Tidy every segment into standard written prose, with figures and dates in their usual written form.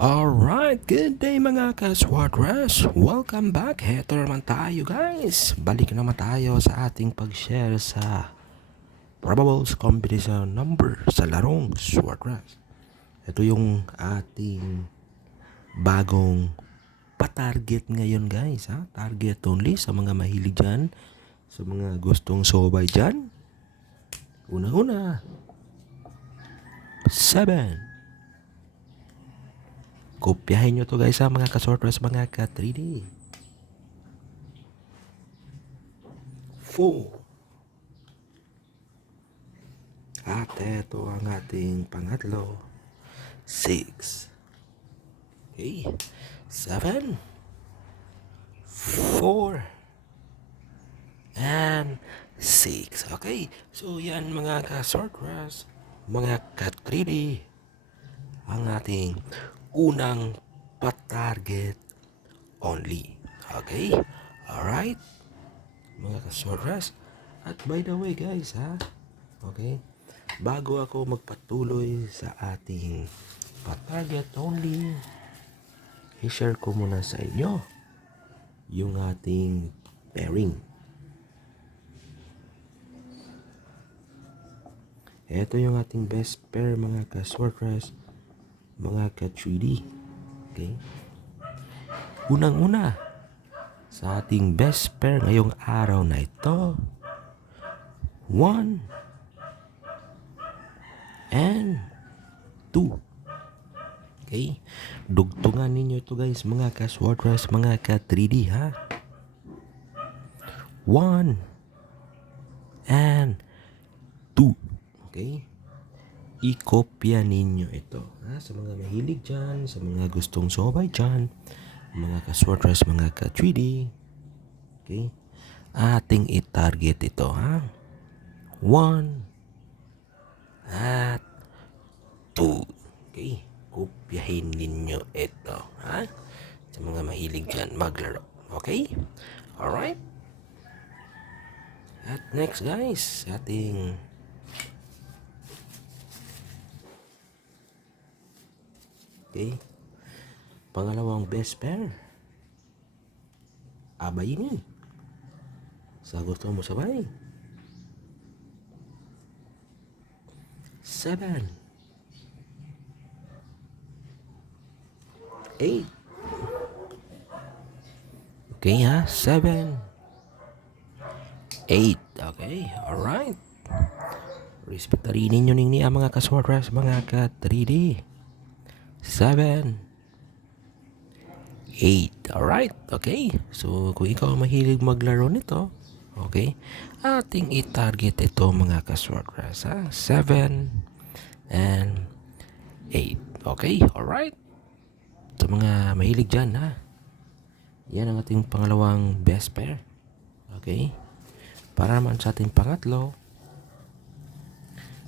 Alright, good day mga ka-Swartras! Welcome back! Heto naman tayo guys! Balik naman tayo sa ating pag-share sa Probables Combination Number sa larong Swartras. Ito yung ating bagong pa-target ngayon guys. Target only sa mga mahilig dyan, sa mga gustong sobay dyan. Una-una, 7. Kopyahin nyo to guys mga ka-Swartras, mga ka-3D. 4. At ito ang ating pangatlo. 6. Okay. 7. 4. And 6. Okay. So yan mga ka-Swartras, mga ka-3D, ang ating unang pa-target only. Okay? Alright? Mga ka-Swartras. At by the way guys okay, bago ako magpatuloy sa ating pa-target only, i-share ko muna sa inyo yung ating pairing. Ito yung ating best pair mga ka-Swartras, mga ka-3D. Okay? Unang-una sa ating best pair ngayong araw na ito, 1 and 2. Okay? Dugtungan ninyo ito guys mga ka-Swartras, mga ka-3D 1 and 2. Okay? I-kopya ninyo ito sa mga mahilig dyan, sa mga gustong sobay dyan, mga ka-Swartras, mga ka-3D. Okay? Ating i-target ito 1 at 2. Okay? Kopyahin ninyo ito sa mga mahilig dyan maglaro. Okay? Alright? At next guys, ating pangalawang best pair. Abay ini. Sa gusto mo sabay. 7. 8. Okay 7. 8. Okay, alright. Respektarin ninyo ni mga ka-Swartras, mga ka-3D. 7. 8. Alright, okay. So, kung ikaw mahilig maglaro nito, okay, ating i-target ito mga ka-Swartras 7 and 8. Okay, alright. Sa mga mahilig dyan yan ang ating pangalawang best pair. Okay. Para naman sa ating pangatlo,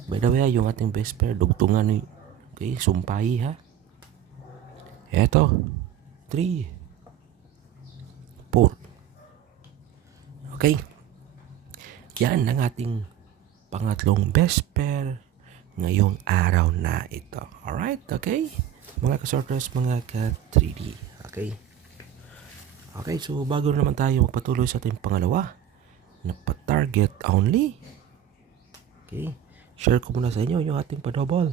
by the way yung ating best pair, dugtungan okay, sumpayi eto 3, 4. Okay. Yan ang ating pangatlong best pair ngayong araw na ito. Alright, okay? Mga ka-Swartras, mga ka-3D. Okay? Okay, so bago naman tayo magpatuloy sa ating pangalawa na pa-target only, okay, share ko muna sa inyo yung ating pa-double.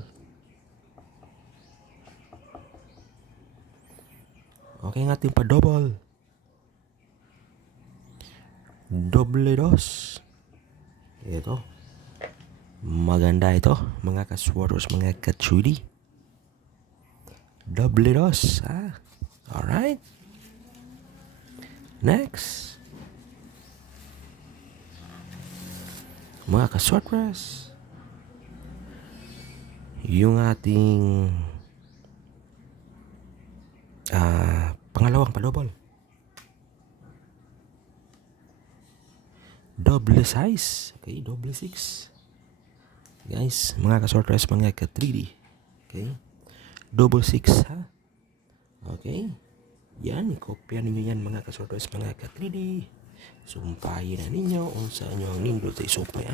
Okay, ang ating pa-double. Doble dos. Ito. Maganda ito, mga ka-Swartras, mga ka-3D. Doble dos. Alright. Next. Mga ka-Swartras, yung ating pangalawang pa-double. Double size. Okay, double 6. Guys, mga ka-Swartras, mga ka-3D. Okay. Double 6 Okay. Yan, ikopya ninyo yan mga ka-Swartras, mga ka-3D. Sumpayin na ninyo kung saan nyo ang nindot ay sumpay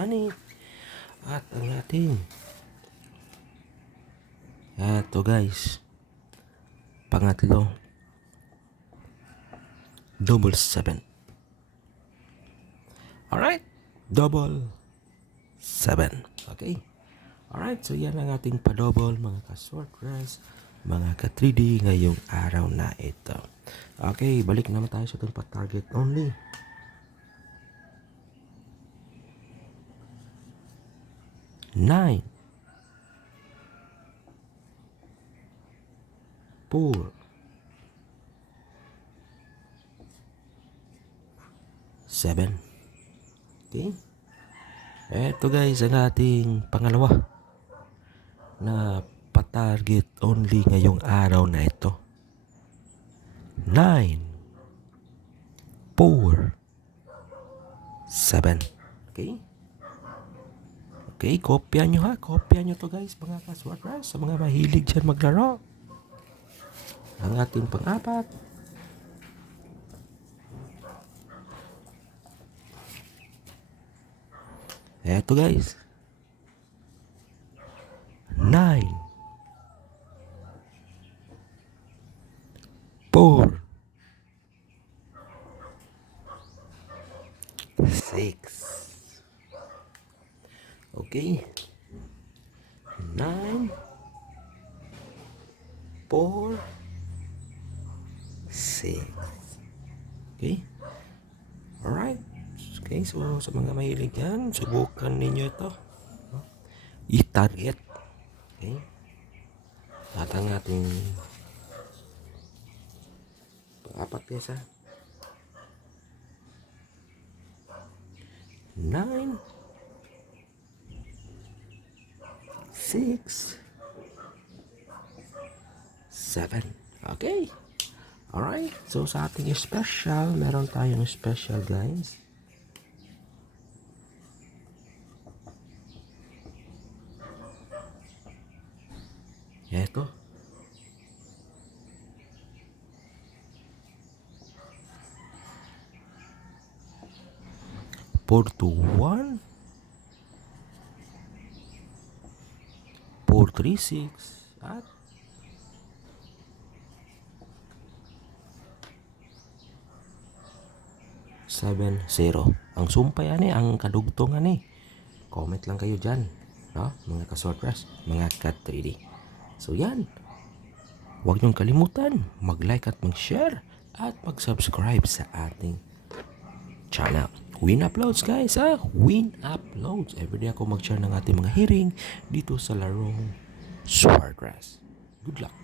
at ang ating Ito guys, Pangatlo, double 7. Alright, double 7. Okay. Alright, so yan ang ating pa-double mga ka-short rest, mga ka-3D ngayong araw na ito. Okay, balik naman tayo sa itong pa-target only. Nine, 4, 7. Okay. Eto guys, ang ating pangalawa na pa-target only ngayong araw na ito. 9, 4, 7. Okay? Okay, kopya nyo ha. Kopya nyo to guys, mga ka-short rest. Sa mga mahilig dyan maglaro. Ang ating pang-apat. Eto guys. 9, 4, 6. Okay. 9, 4, 6. Okay. Alright. Okay, so sa mga mahilig yan, subukan ninyo ito. I-target. Okay. At ang ating pang-apat pyesa. 9, 6, 7. Okay. Alright. So sa ating special, meron tayong special guys. Eto. Four to 1. 4, 3, 6. At 7, 0. Ang sumpa yan ang kadugtungan Comment lang kayo dyan. No? Mga ka-short rest, mga ka-3D. So yan. Huwag niyong kalimutan mag-like at mag-share at mag-subscribe sa ating channel. Win Uploads guys ha. Win Uploads. Everyday ako mag-share ng ating mga hearing dito sa larong Swordgrass. Good luck.